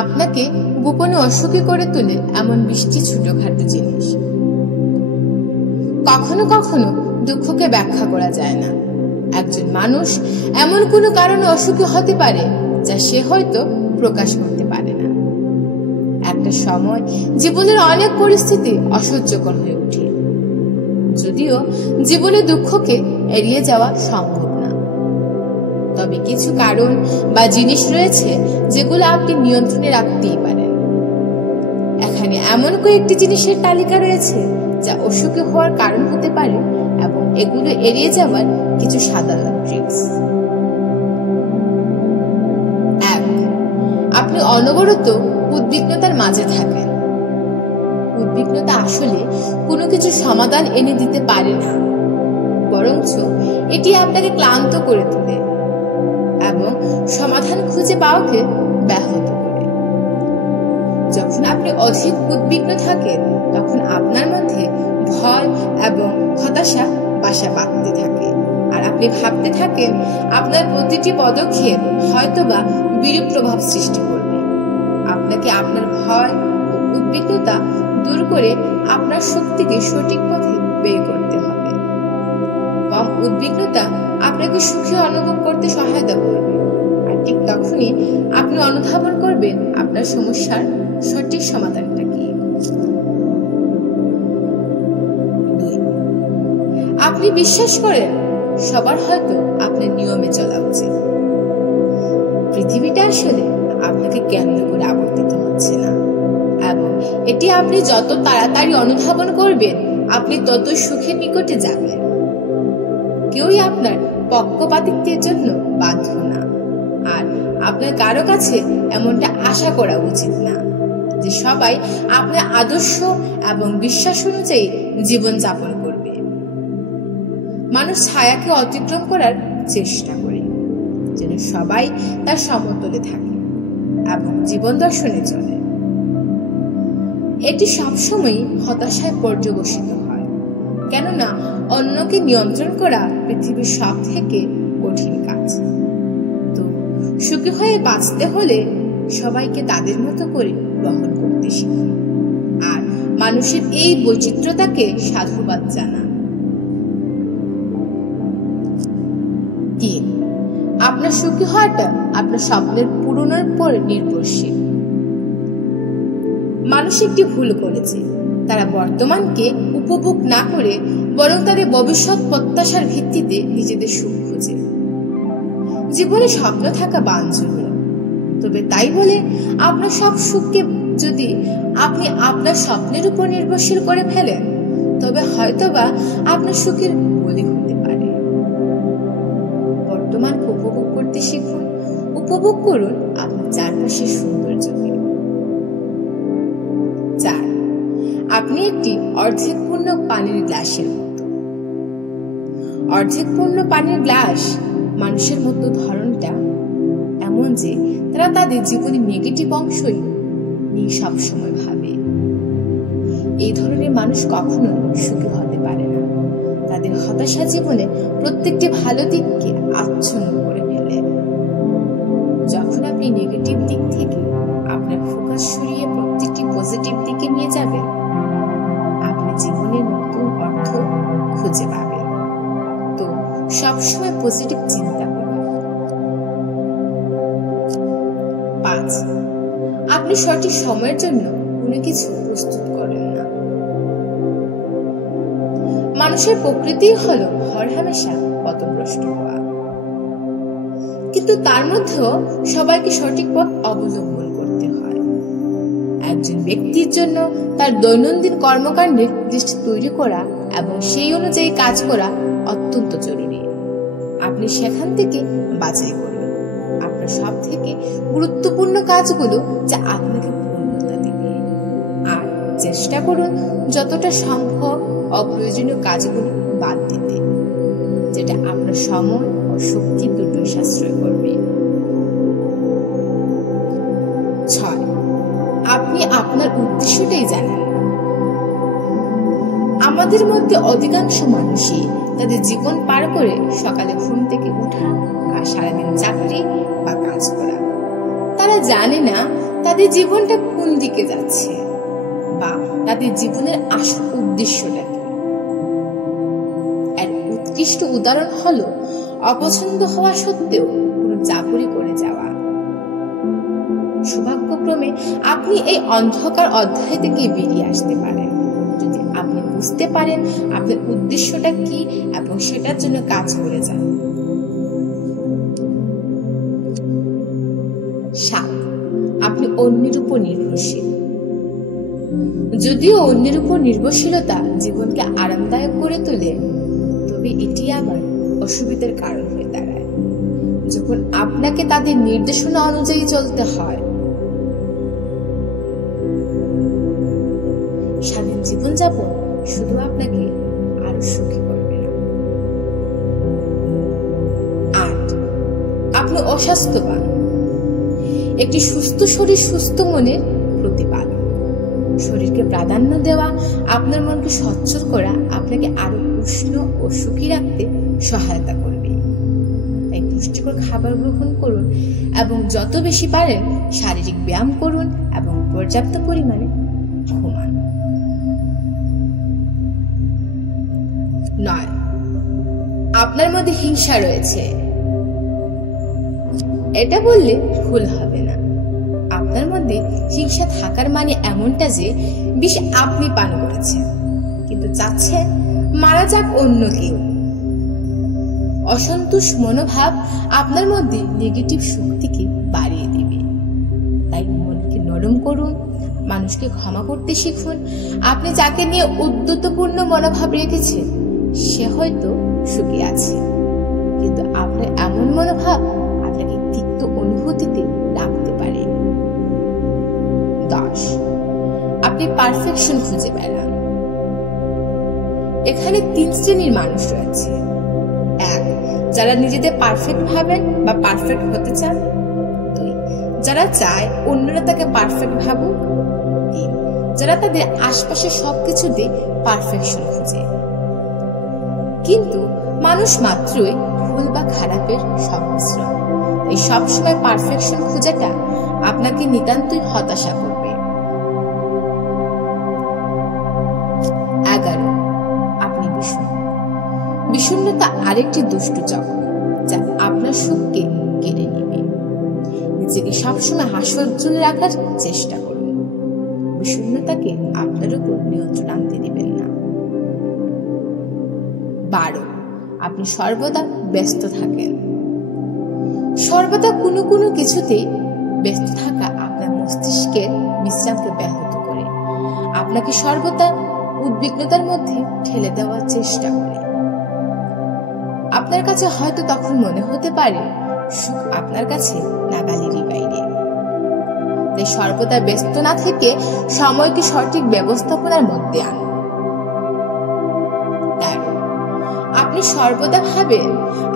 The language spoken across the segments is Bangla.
আপনাকে গোপনে অসুখী করে তোলে এমন 20টি ছোটখাটো জিনিস। কখনো কখনো দুঃখকে ব্যাখ্যা করা যায় না। একজন মানুষ এমন কোনো কারণে অসুখী হতে পারে যা সে হয়তো প্রকাশ করতে পারে না। একটা সময় জীবনের অনেক পরিস্থিতি অসহ্যকর হয়ে ওঠে, যদিও জীবনে দুঃখকে এড়িয়ে যাওয়া সম্ভব না। তবে কিছু কারণ বা জিনিস রয়েছে যেগুলো আপনি নিয়ন্ত্রণে রাখতেই পারেন। এখানে এমন কয়েকটি জিনিসের তালিকা রয়েছে যা অসুখী হওয়ার কারণ হতে পারে এবং এগুলো এড়িয়ে যাওয়ার কিছু সাধারণ ট্রিক্স। 1. আপনি অনবরত উদ্বিগ্নতার মাঝে থাকেন। উদ্বিগ্নতা আসলে কোনো কিছু সমাধান এনে দিতে পারে না, বরঞ্চ এটি আপনাকে ক্লান্ত করে তোলে এবং সমাধান খুঁজে পাওয়াকে ব্যাহত করে। যখন আপনি অধিক উদ্বিগ্ন থাকেন তখন আপনার মধ্যে ভয় এবং হতাশা বাসা বাঁধতে থাকে, আর আপনি ভাবতে থাকেন আপনার প্রতিটি পদক্ষেপ হয়তোবা বিরূপ প্রভাব সৃষ্টি করবে। আপনাকে আপনার ভয় ও উদ্বিগ্নতা দূর করে আপনার শক্তিকে সঠিক পথে ব্যয় করতে হবে। কম উদ্বিগ্নতা আপনাকে সুখী অনুভব করতে সহায়তা করবে, আর ঠিক তখনই আপনি অনুধাবন করবেন আপনার সমস্যার সঠিক সমাধানটা কি। 2. আপনি বিশ্বাস করেন সবার হয়তো আপনার নিয়মে চলা উচিত। পৃথিবীটা আসলে আপনাকে কেন্দ্র করে আবর্তিত হচ্ছে না, এবং এটি আপনি যত তাড়াতাড়ি অনুধাবন করবেন আপনি তত সুখের নিকটে যাবেন। কেউই আপনার পক্ষপাতিত্বের জন্য বাধ্য না, আর আপনার কারো কাছে এমনটা আশা করা উচিত না যে সবাই আপনার আদর্শ এবং বিশ্বাস অনুযায়ী জীবন যাপন করবে। মানুষ ছায়াকে অতিক্রম করার চেষ্টা করে যেন সবাই তার সমতলে থাকে এবং জীবন দর্শনে চলে। এটি সবসময় হতাশায় পর্যবসিত হয়, কেননা অন্যকে নিয়ন্ত্রণ করা পৃথিবীর সব থেকে কঠিন কাজ। তো সুখী হয়ে বাঁচতে হলে সবাইকে তাদের মতো করে গ্রহণ করতে শিখুন, আর মানুষের এই বৈচিত্র্যতাকে সাধুবাদ জানান। 3. আপনার সুখী হওয়াটা আপনার স্বপ্নের পূরণের উপর নির্ভরশীল। মানুষ একটি ভুল করেছে, তারা বর্তমানকে উপভোগ না করে বরং তাদের ভবিষ্যৎ প্রত্যাশার ভিত্তিতে নিজেদের সুখ খোঁজে। জীবনে স্বপ্ন থাকা বাঞ্ছনীয়, তবে তাই বলে আপনার সব সুখকে যদি আপনি আপনার স্বপ্নের উপর নির্ভরশীল করে ফেলেন তবে হয়তোবা আপনার সুখের বলি হতে পারে। বর্তমানকে উপভোগ করতে শিখুন, উপভোগ করুন আপনার চারপাশের সৌন্দর্যকে। 4. আপনি একটি অর্ধেক পূর্ণ পানির গ্লাসের মতো। অর্ধেক পূর্ণ পানির গ্লাস মানুষের মতো ধরনটা এমন যে তারা তাদের জীবনের নেগেটিভ অংশই নিয়ে সবসময় ভাবে। এই ধরনের মানুষ কখনো সুখী হতে পারে না। তাদের হতাশা জীবনে প্রত্যেকটি ভালো দিককে আচ্ছন্ন করে ফেলে। যখন আপনি নেগেটিভ দিক থেকে আপনার ফোকাস সরিয়ে প্রত্যেকটি পজিটিভ দিকে নিয়ে যাবেন আপনি জীবনের নতুন অর্থ খুঁজে পাবেন। তো সবসময় পজিটিভ চিন্তা করুন। 5. আপনি সঠিক সময়ের জন্য কোনো কিছু প্রস্তুত করেন না। মানুষের প্রকৃতি হলো হরহামেশা পথভ্রষ্ট হওয়া, কিন্তু তার মধ্যেও সবাইকে সঠিক পথ অবলম্বন করতে হয়। একজন ব্যক্তির জন্য তার দৈনন্দিন কর্মকাণ্ডের লিস্ট তৈরি করা এবং সেই অনুযায়ী কাজ করা অত্যন্ত জরুরি। আপনি সেখান থেকে বাছাই করুন আপনার সব থেকে গুরুত্বপূর্ণ কাজগুলো যা আপনাকে পূর্ণতা দেবে, আর চেষ্টা করুন যতটা সম্ভব অপ্রয়োজনীয় কাজগুলো বাদ দিতে, যেটা আপনার সময় ও শক্তি দুটোই সাশ্রয় করবে। 6. আপনি আপনার উদ্দেশ্যটাই জানেন। আমাদের মধ্যে অধিকাংশ মানুষই তাদের জীবন পার করে সকালে ঘুম থেকে ওঠা আর সারাদিন চাকরি বা কাজ করা। তারা তারা জানে না তাদের জীবনটা কোন দিকে যাচ্ছে বা তাদের জীবনের আসল উদ্দেশ্যটা কি। এর উৎকৃষ্ট উদাহরণ হলো অপছন্দ হওয়া সত্ত্বেও কোনো চাকরি করে যাওয়া। সৌভাগ্যক্রমে আপনি এই অন্ধকার অধ্যায় থেকে বেরিয়ে আসতে পারেন যদি আপনি বুঝতে পারেন আপনার উদ্দেশ্যটা কি এবং সেটার জন্য কাজ করে যান। 7. আপনি অন্যের উপর নির্ভরশীল। যদিও অন্যের উপর নির্ভরশীলতা জীবনকে আরামদায়ক করে তোলে, তবে এটি আবার অসুবিধার কারণ হয়ে দাঁড়ায় যখন আপনাকে তাদের নির্দেশনা অনুযায়ী চলতে হয়। স্বাধীন জীবনযাপন শুধু আপনাকে আরো সুখী করবে না। 8. আপনি অস্বাস্থ্যবান। একটি সুস্থ শরীর সুস্থ মনের প্রতিপাদক। শরীরকে প্রাধান্য দেওয়া, আপনার মনকে সচ্ছল করা আপনাকে আরো উষ্ণ ও সুখী রাখতে সহায়তা করবে। তাই পুষ্টিকর খাবার গ্রহণ করুন এবং যত বেশি পারেন শারীরিক ব্যায়াম করুন এবং পর্যাপ্ত পরিমাণে ঘুমান। 9. আপনার মধ্যে হিংসা রয়েছে। এটা বললে ভুল হবে না। আপনার মধ্যে হিংসা থাকার মানে এমনটা যে বিষ আপনি পান করেছেন কিন্তু চাচ্ছেন মারা যাক অন্য কেউ। অসন্তোষ মনোভাব আপনার মধ্যে নেগেটিভ শক্তিকে বাড়িয়ে দেবে। তাই মনকে নরম করুন, মানুষকে ক্ষমা করতে শিখুন। আপনি যাকে নিয়ে উদ্যতপূর্ণ মনোভাব রেখেছেন সে হয়তো সুখী আছে, কিন্তু আপনার এমন মনোভাব আপনাকে তিক্ত অনুভূতিতে রাখতে পারে। 10. আপনি পারফেকশন খুঁজে বেড়ান। এখানে 3 শ্রেণীর মানুষ রয়েছে। 1. যারা নিজেদের পারফেক্ট ভাবেন বা পারফেক্ট হতে চান। 2. যারা চায় অন্যরা তাকে পারফেক্ট ভাবুক। 3. যারা তাদের আশপাশে সবকিছুতে পারফেকশন খুঁজে। কিন্তু মানুষ মাত্রই ভুল বা খারাপের সংমিশ্রণ। এই সবসময় পারফেকশন খোঁজাটা আপনাকে নিতান্তই হতাশা করবে। 11. আপনি বিষণ্ণ। বিষণ্ণতা আরেকটি দুষ্টু চক্র যা আপনার সুখকে কেড়ে নেবে। নিজেকে সবসময় হাস্যোজ্জ্বল রাখার চেষ্টা করুন। বিষণ্ণতাকে আপনার উপর নিয়ন্ত্রণ আনতে দেবেন না। 12. আপনি সর্বদা ব্যস্ত থাকেন। সর্বদা কোনো কিছুতে ব্যস্ত থাকা আপনার মস্তিষ্কের বিশ্রামকে ব্যাহত করে, আপনাকে সর্বদা উদ্বিগ্নতার মধ্যে ঠেলে দেওয়ার চেষ্টা করে। আপনার কাছে হয়তো তখন মনে হতে পারে সুখ আপনার কাছে নাগালেরই বাইরে। তাই সর্বদা ব্যস্ত না থেকে সময়কে সঠিক ব্যবস্থাপনার মধ্যে আনুন। আপনি সর্বদা ভাবেন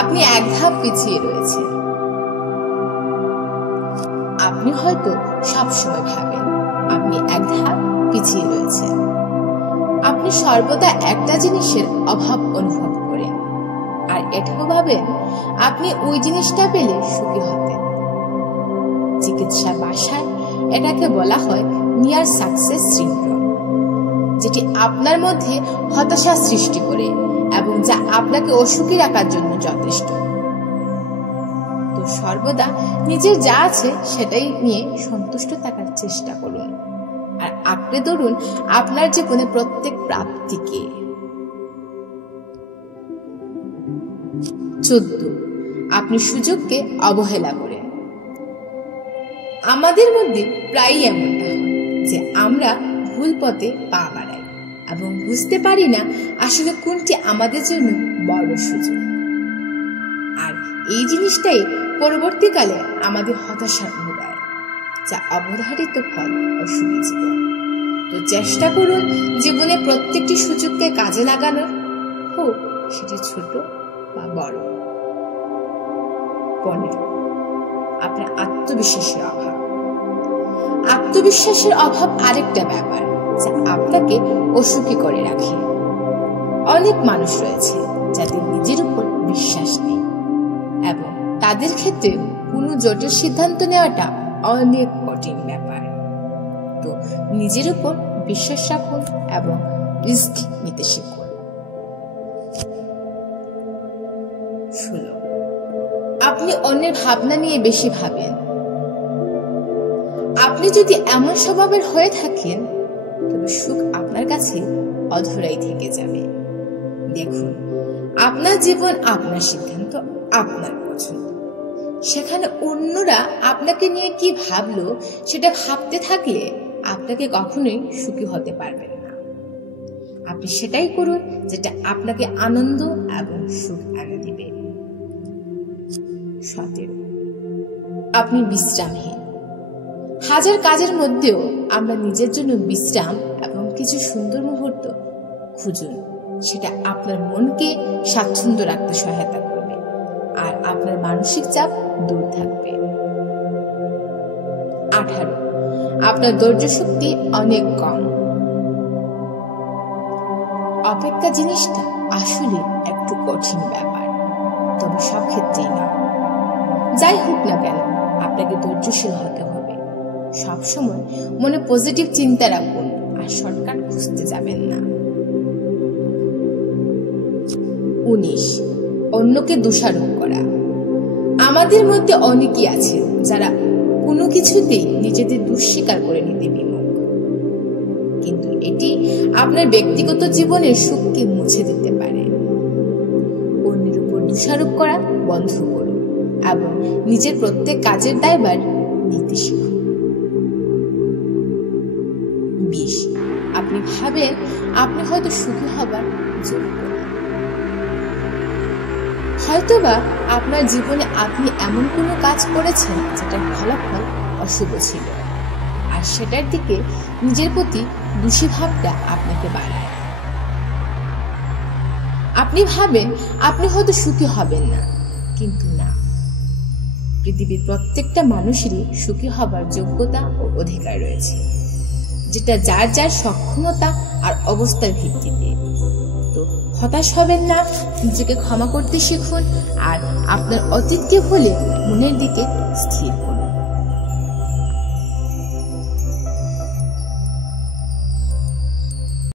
আপনি এক ধাপ পিছিয়ে রয়েছেন। আপনি হয়তো সবসময় ভাবেন আপনি এক ধাপ পিছিয়ে রয়েছেন। আপনি সর্বদা একটা জিনিসের অভাব অনুভব করেন আর এটাও ভাবেন আপনি ওই জিনিসটা পেলে সুখী হতেন। চিকিৎসা ভাষায় এটাকে বলা হয় নিয়ার সাকসেস সিনড্রোম, যেটি আপনার মধ্যে হতাশা সৃষ্টি করে এবং যা আপনাকে অসুখী রাখার জন্য যথেষ্ট। তো সর্বদা নিজের যা আছে সেটাই নিয়ে সন্তুষ্ট থাকার চেষ্টা করুন আর আঁকড়ে ধরুন আপনার জীবনে প্রত্যেক প্রাপ্তিকে। 14. আপনি সুযোগকে অবহেলা করেন। আমাদের মধ্যে প্রায়ই এমনটা হয় যে আমরা ভুল পথে পা বাড়াই এবং বুঝতে পারি না আসলে কোনটি আমাদের জন্য বড় সুযোগ। আর এই জিনিসটাই পরবর্তীকালে আমাদের হতাশার ভোগায়, যা অবধারিত ফল ও সুখী জীবন। তো চেষ্টা করুন জীবনে প্রত্যেকটি সুযোগকে কাজে লাগানোর, হোক সেটি ছোট বা বড়। 15. আপনার আত্মবিশ্বাসের অভাব। আত্মবিশ্বাসের অভাব আরেকটা ব্যাপার যা আপনাকে অসুখী করে রাখে। অনেক মানুষ রয়েছে যাদের নিজের উপর বিশ্বাস নেই এবং তাদের ক্ষেত্রে কোনো জটিল সিদ্ধান্ত নেওয়াটা অনেক কঠিন ব্যাপার। তো নিজের উপর বিশ্বাস রাখুন এবং রিস্ক নিতে শিখুন। 16, আপনি অন্যের ভাবনা নিয়ে বেশি ভাবেন। আপনি যদি এমন স্বভাবের হয়ে থাকেন তবে সুখ আপনার কাছে অধরাই থেকে যাবে। দেখুন, আপনার জীবন, আপনার সিদ্ধান্ত, আপনার পছন্দ। সেখানে অন্যরা আপনাকে নিয়ে কি ভাবলো সেটা ভাবতে থাকলে আপনাকে কখনোই সুখী হতে পারবেন না। আপনি সেটাই করুন যেটা আপনাকে আনন্দ এবং সুখ এনে দিবে। 17, আপনি বিশ্রামহীন। হাজার কাজের মধ্যেও আমরা নিজের জন্য বিশ্রাম এবং কিছু সুন্দর মুহূর্ত খুঁজুন। সেটা আপনার মনকে স্বাচ্ছন্দ্য রাখতে সহায়তা করবে আর আপনার মানসিক চাপ দূর থাকবে। 18, আপনার ধৈর্য শক্তি অনেক কম। অপেক্ষা জিনিসটা আসলে একটু কঠিন ব্যাপার, তবে সব ক্ষেত্রেই না। যাই হোক না কেন, আপনাকে ধৈর্যশীল হতে হবে। সবসময় মনে পজিটিভ চিন্তা রাখুন আর শর্টকাট খুঁজতে যাবেন না। 19, অন্যকে দোষারোপ করা। আমাদের মধ্যে অনেকেই আছে যারা কোনো কিছুতেই নিজেদের দোষ স্বীকার করে নিতে বিমুখ, কিন্তু এটি আপনার ব্যক্তিগত জীবনের সুখকে মুছে দিতে পারে। অন্যের উপর দোষারোপ করা বন্ধ করুন এবং নিজের প্রত্যেক কাজের দায়ভার নিতে শিখুন। 20, আপনি ভাবেন আপনি হয়তো সুখী হবার যোগ্য না। হয়তোবা আপনার জীবনে আপনি এমন কোনো কাজ করেছেন যেটার ফলাফল অশুভ ছিল, আর সেটার দিকে নিজের প্রতি দোষী ভাবটা আপনাকে বাড়ায়। আপনি ভাবেন আপনি হয়তো সুখী হবেন না, কিন্তু না, পৃথিবীর প্রত্যেকটা মানুষেরই সুখী হবার যোগ্যতা ও অধিকার রয়েছে, যেটা যার যার সক্ষমতা আর অবস্থার ভিত্তিতে। তো হতাশ হবেন না, নিজেকে ক্ষমা করতে শিখুন আর আপনার অতীতকে ভুলে মনের দিকে স্থির করুন।